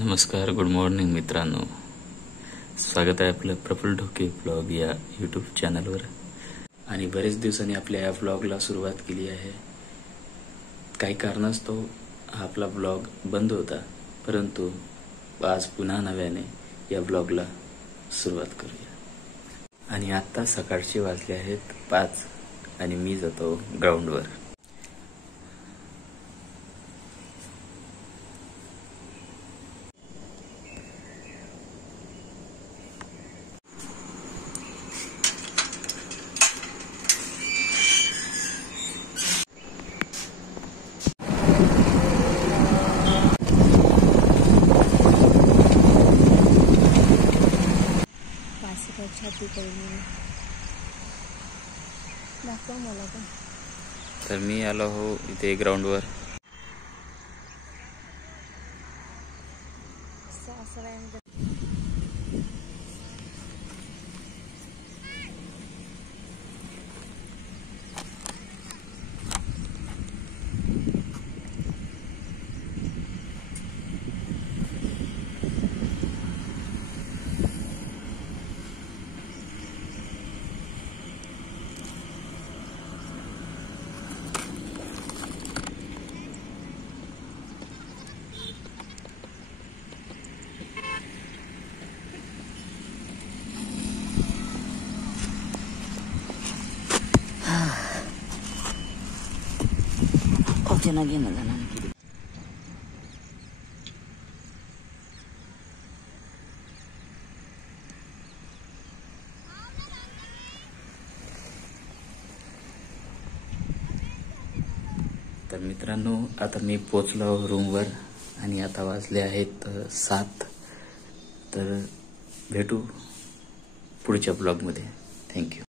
नमस्कार, good morning मित्रांनो. स्वागत आहे आपलं प्रफुल्ल ढोके ब्लॉग या यूट्यूब चॅनलवर. आणि बरेच दिवसांनी आपल्या या ब्लॉगला सुरुवात केली आहे. काही कारणास्तव हा आपला ब्लॉग बंद होता, परंतु आज पुन्हा नव्याने या ब्लॉगला सुरुवात करूया. आणि आत्ता सकाळचे वाजले आहेत 5 आणि मी जातो ग्राउंडवर. छाती करून दाखव मला पण. तर मी आलो हो इथे ग्राउंडवर. तर मित्रांनो, आता मी पोचलो रूमवर आणि आता वाजले आहेत 7. तर भेटू पुढच्या ब्लॉगमध्ये. थँक्यू.